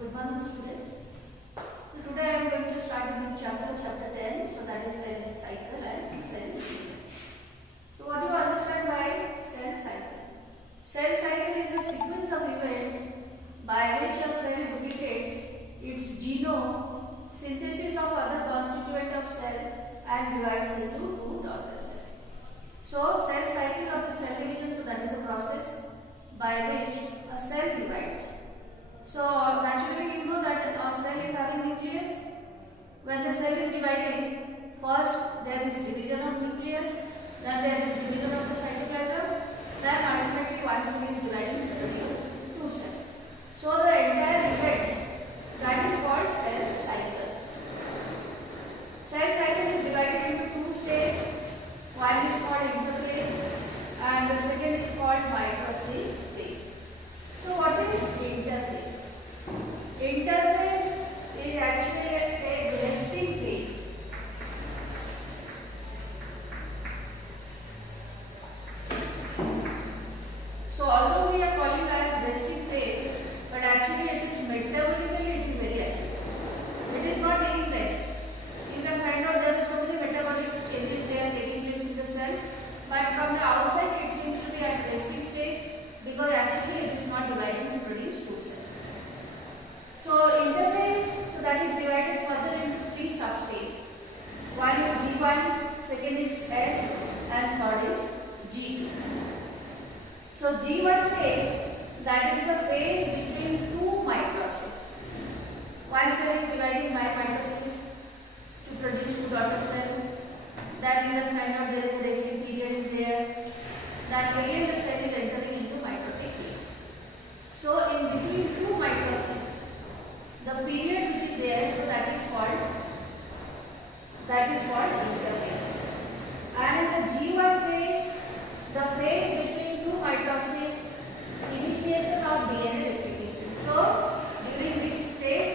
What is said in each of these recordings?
Good morning, students. So today I am going to start a new chapter, chapter 10. So that is cell cycle and cell cycle. So what do you understand by cell cycle? Cell cycle is a sequence of events by which a cell duplicates its genome, synthesis of other constituent of cell, and divides into two daughter cells. So cell cycle of the cell division. So that is a process by which a cell divides. So naturally you know that a cell is having nucleus. When the cell is dividing, first there is division of nucleus, then there is division of the cytoplasm, then ultimately one cell is dividing to produce two cells. So the entire event, that is called cell cycle. Cell cycle is divided into two stages. One is called interphase and the second is called mitosis phase. So what is interphase? Interphase is actually a resting phase. So although we are calling as resting phase, but actually it is metabolically it is very active. It is not taking rest. You can find out there are so many metabolic changes they are taking place in the cell, but from the outside it seems to be at resting stage because actually it is not dividing to produce two cells. So interphase, so that is divided further into three substages. One is G1, second is S, and third is G2. So G1 phase, that is the phase between two mitoses. One cell is dividing by mitosis to produce two daughter cells. Then you will find out there is a resting period is there. Then again the cell is entering into mitotic phase. So in between two mitoses, the period which is there, so that is called interphase. And in the G1 phase, the phase between two mitoses, initiation of DNA replication. So during this stage,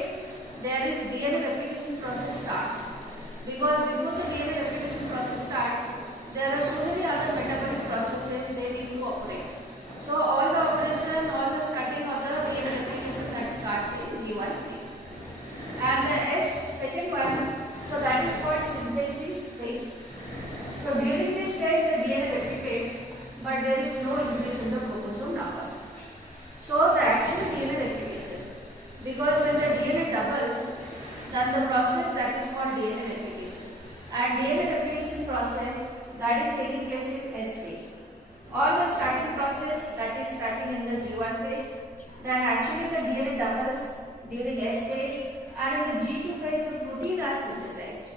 there is DNA replication process starts. Because before the DNA replication process starts, there are so many other metabolic processes they need to operate. So all the operation, all the starting of the DNA replication that starts in G1 phase. And the S, second one, so that is called synthesis phase. So during this phase the DNA replicates, but there is no increase in the chromosome number. So the actual DNA replication, because when the DNA doubles, then the process that is called DNA replication. And DNA replication process that is taking place in S phase. All the starting process that is starting in the G1 phase, then actually the DNA doubles during S phase. And in the G2 phase, the protein are synthesized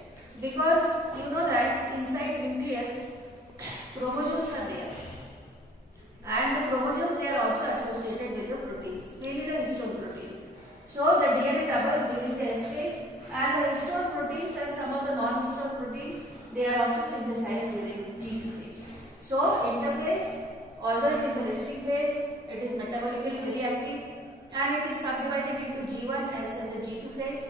because you know that inside nucleus chromosomes are there, and the chromosomes they are also associated with the proteins, mainly the histone protein. So the DNA doubles during the S phase, and the histone proteins and some of the non-histone protein they are also synthesized during G2 phase. So interphase, although it is a resting phase, it is metabolically very active. And it is subdivided into G1 as in the G2 phase.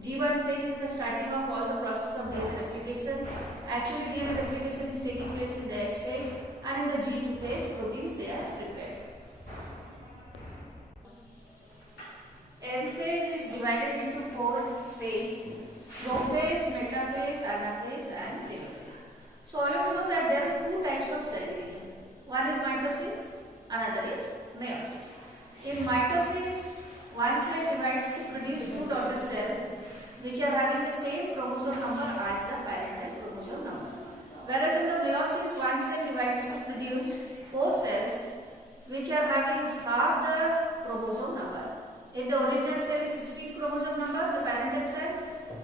G1 phase is the starting of all the process of DNA replication. Actually, DNA replication is taking place in the S phase, and in the G2 phase, proteins they are prepared. M phase is divided into four stages: prophase, metaphase, anaphase, and telophase. So all of you know that there are two types of cell division. One is mitosis, another is meiosis. In mitosis, one cell divides to produce two daughter cells which are having the same chromosome number as the parental chromosome number. Whereas in the meiosis, one cell divides to produce four cells which are having half the chromosome number. If the original cell is 16 chromosome number, the parental cell,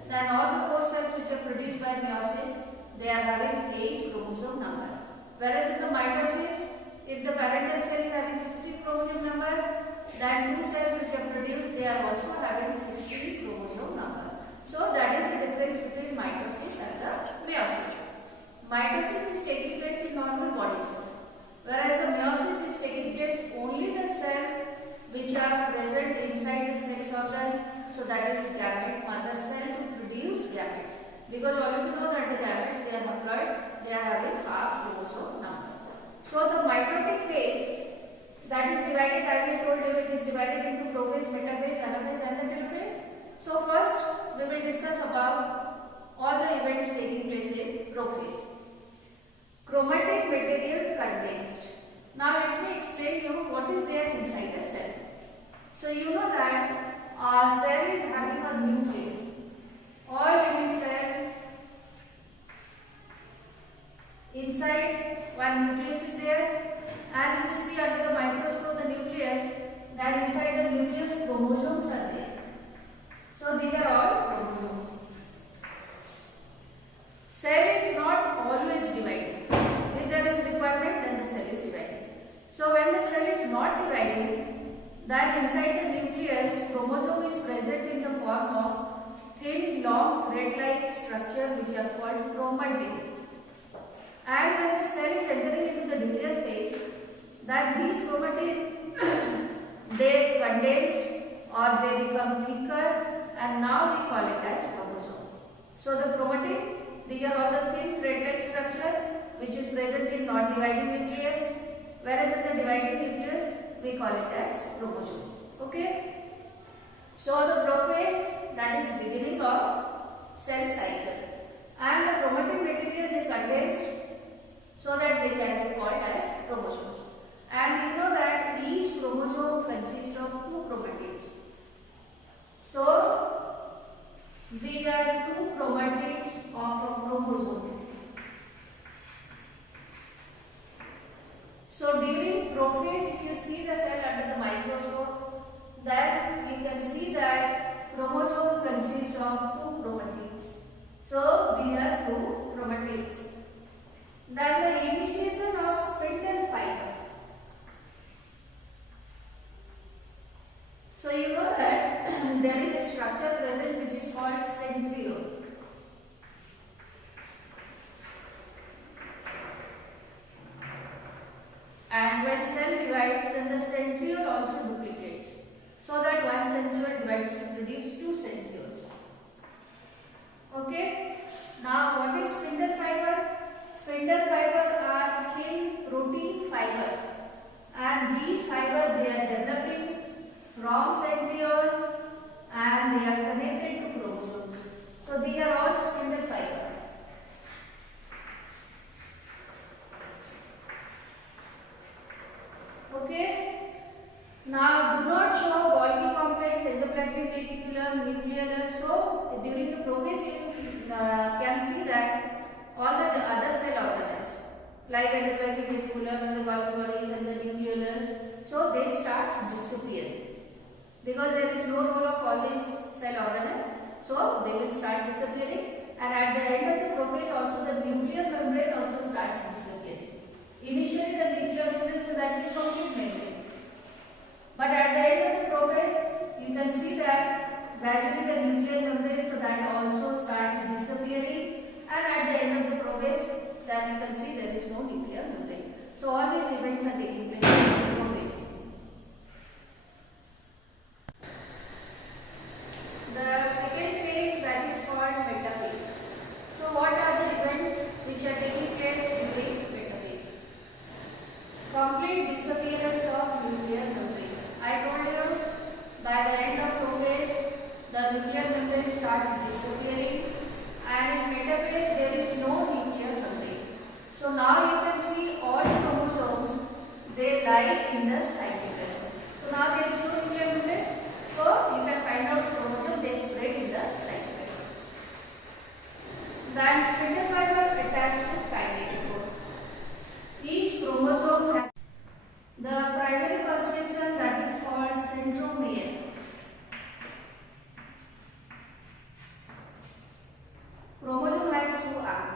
then all the four cells which are produced by meiosis, they are having 8 chromosome number. Whereas in the mitosis, if the parental cell is having 16 chromosome number, then two cells which are produced, they are also having 16 chromosome number. So that is the difference between mitosis and the meiosis. Mitosis is taking place in normal body cell, whereas the meiosis is taking place only the cell which are present inside the sex organ. So that is gamete mother cell to produce gametes. Because all of you know that the gametes they are haploid, they are having half chromosome number. So the mitotic phase, that is divided, as I told you, it is divided into prophase, metaphase, anaphase and the telophase. So first we will discuss about all the events taking place in prophase. Chromatic material condensed. Now let me explain you what is there inside a cell. So you know that our cell is having a nucleus. All living cell, inside one nucleus is there, and if you see under the microscope the nucleus, then inside the nucleus chromosomes are there. So these are all chromosomes. Cell is not always divided. If there is requirement, then the cell is divided. So when the cell is not divided, then inside the nucleus chromosome is present in the form of thin, long, thread-like structure which are called chromatin. And when the cell is entering into the division phase, then these chromatin they condensed or they become thicker, and now we call it as chromosome. So the chromatin, these are all the thin thread-like structure which is present in non-dividing nucleus, whereas in the dividing nucleus we call it as chromosomes. Okay. So the prophase, that is beginning of cell cycle, and the chromatin material they condensed so that they can be called as chromosomes. And you know that each chromosome consists of 2 chromatids. So these are 2 chromatids of a chromosome. So during prophase, if you see the cell under the microscope, then you can see that chromosome consists of 2 chromatids. So these are 2 chromatids. Then the initiation of spindle fiber. So you know that there is a structure present which is called centriole. And when cell divides, then the centriole also duplicates, so that one centriole divides to produce 2 centrioles. Okay. Now what is spindle fiber? Spindle fiber are thin protein fiber, and these fiber they are developing from centriole and they are connected to chromosomes. So these are all spindle fiber. Okay. Now do not show Golgi complex, endoplasmic reticulum, nucleolus. So during the prophase you can see that all the other cell organelles like endoplasmic reticulum and the Golgi bodies and the nucleolus, so they start disappearing because there is no role of all these cell organelles. So they will start disappearing, and at the end of the prophase also the nuclear membrane also starts disappearing. Initially the nuclear membrane, so that is a complete membrane. But at the end of the prophase, you can see that gradually the nuclear membrane, so that also starts disappearing, and at the end of the prophase, then you can see there is no nuclear membrane. So all these events are taking place in the prophase. The second phase, that is called metaphase. So what are the events which are taking place during metaphase? Complete disappearance of nuclear membrane. I told you by the end of prophase the nuclear membrane starts disappearing, and in metaphase there is no nuclear membrane. So now you can see all chromosomes, they lie in the cytoplasm. So now there is no nuclear membrane. So you can find out chromosome, they spread in the cytoplasm. Then spindle fiber attached to kinetochore. Each chromosome has the primary constitution, that is called centromere. Chromosome has 2 arms.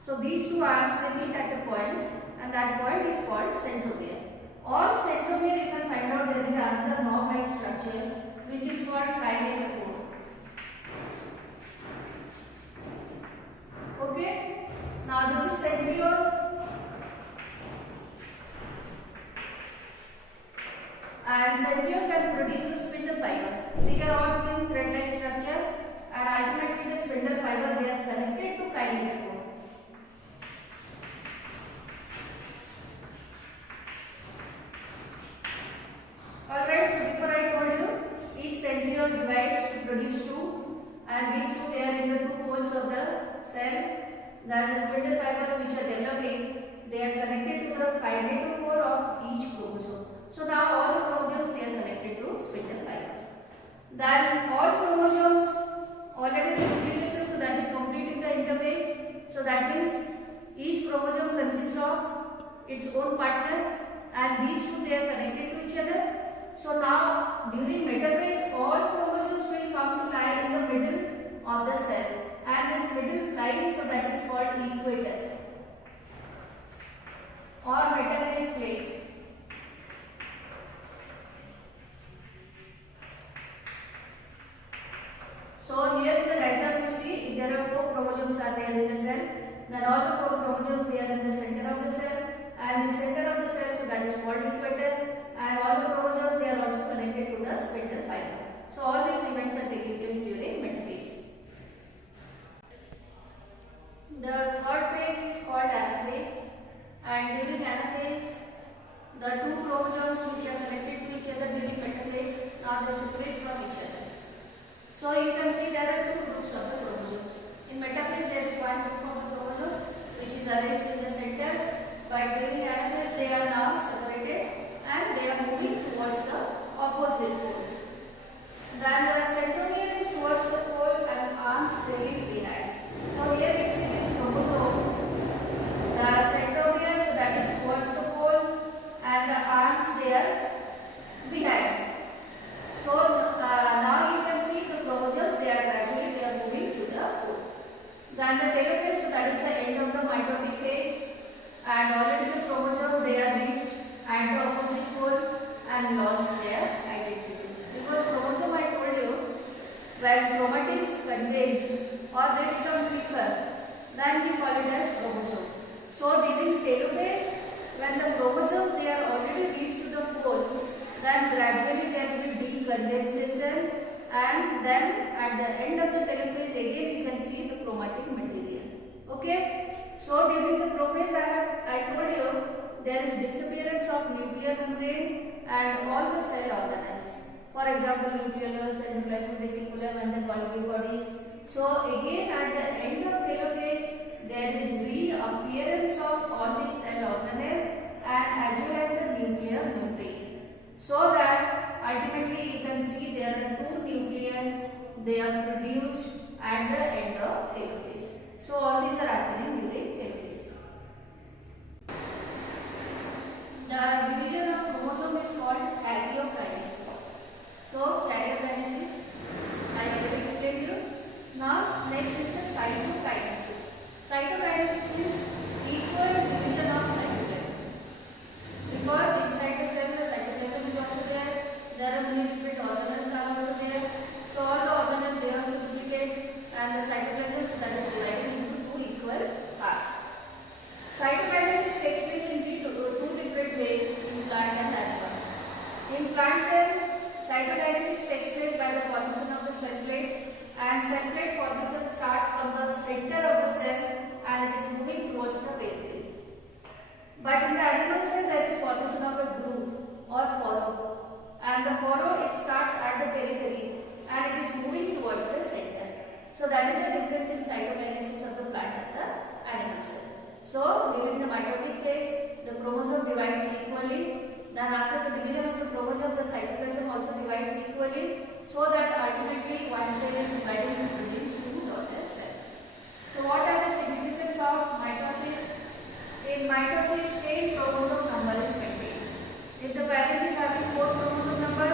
So these 2 arms they meet at a point, and that point is called centromere. On centromere you can find out there is another knob-like structure which is called kinetochore. Okay. Now this is centriole. And centriole can produce the spindle fiber. These are all thin thread-like structure, and ultimately the spindle fiber they are connected to kinetochore. produce two, and these two they are in the two poles of the cell. Then the spindle fiber which are developing, they are connected to the kinetochore of each chromosome. So now all the chromosomes they are connected to spindle fiber. Then all chromosomes already the duplication, so that is completing the interphase. So that means each chromosome consists of its own partner, and these two they are connected to each other. So now during metaphase all chromosomes will come to lie in the middle of the cell, and this middle line, so that is called equator or metaphase plate. So here in the diagram you see there are four chromosomes are there in the cell. Then all the four chromosomes they are in the center of the cell, and the center of the cell, so that is called equator, and all the chromosomes they are also connected to the spindle fiber. So all these events are taking place during metaphase. The third phase is called anaphase, and during anaphase the two chromosomes which are connected to each other during metaphase, now they separate from each other. So you can see there are two groups of the chromosomes. In metaphase there is one group of the chromosome which is arranged in the center, but during anaphase they are now separated and they are moving towards the opposite poles. Then the centromere is towards the pole and arms trailing behind. So here we see this chromosome, the centromere, so that is towards the pole, and the arms they are behind. So now you can see the chromosomes they are gradually they are moving to the pole. Then the telophase, so that is the end of the mitotic phase, and already the chromosome they are reached at the opposite pole and lost their identity. Because chromosome I told you, when chromatids condensed or they become thicker, then we call it as chromosome. So during telophase, when the chromosomes they are already reached to the pole, then gradually there will be decondensation, and then at the end of the telophase again you can see the chromatic material. Okay. So during the prophase I told you there is disappearance of nuclear membrane and all the cell organelles. For example, nucleolus and plasma reticulum and the Golgi bodies. So again at the end of telophase there is reappearance of all these cell organelles and as well as the nuclear membrane. So that ultimately you can see there are two nucleus they are produced at the end of telophase. So all these are happening during telophase. The division of chromosome is called karyokinesis. So karyokinesis I will explain you. Now next is the cytokinesis. Cytokinesis means equal division of cytoplasm. Because inside the cell the cytoplasm is also there. There are many different organelles are also there. So all the organelles they also duplicate, and the cytoplasm, so that is divided into two equal parts. Cytokinesis takes place in two different ways in plant and animals. In plant cell, cytokinesis takes place by the formation of the cell plate, and cell plate formation starts from the center of the cell and it is moving towards the periphery. But in the animal cell there is formation of a groove or furrow, and the furrow it starts at the periphery and it is moving towards the center. So that is the difference in cytokinesis of the plant and the animal cell. So during the mitotic phase the chromosome divides equally. Then after the division of the chromosome the cytoplasm also divides equally, so that ultimately one cell is divided into produced two daughter cells. So what are the significance of mitosis? In mitosis same chromosome number is maintained. If the parent is having 4 chromosome number,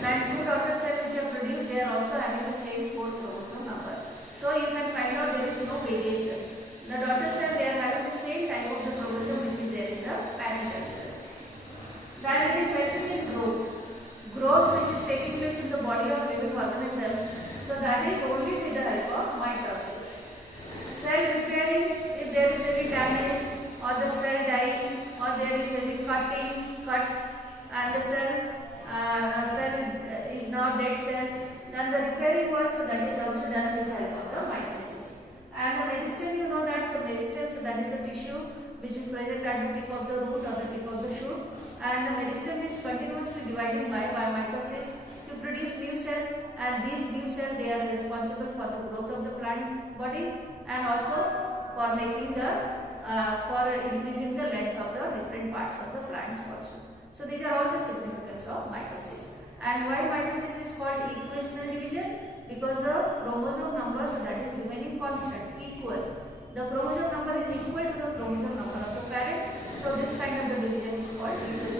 then two daughter cells which are produced they are also having the same 4 chromosome number. So you can find out there is no variation. The daughter cell they are having the same type of the chromosome which is there in the parental cell. Then it is helping in growth. Growth which is taking place in the body of living organism. So that is only with the help of mitosis. Cell repairing, if there is any damage or the cell dies or there is any cut and the cell is now dead cell, then the repairing work, so that is also done with the help of the mitosis. And the meristem, you know that, so meristem, so that is the tissue which is present at the tip of the root or the tip of the shoot, and the meristem is continuously dividing by mitosis to produce new cell, and these leaf cells, they are responsible for the growth of the plant body and also for making the for increasing the length of the different parts of the plants also. So these are all the significance of mitosis. And why mitosis is called equational division? Because the chromosome number, so that is remaining constant, equal. The chromosome number is equal to the chromosome number of the parent. So this kind of the division is called equational.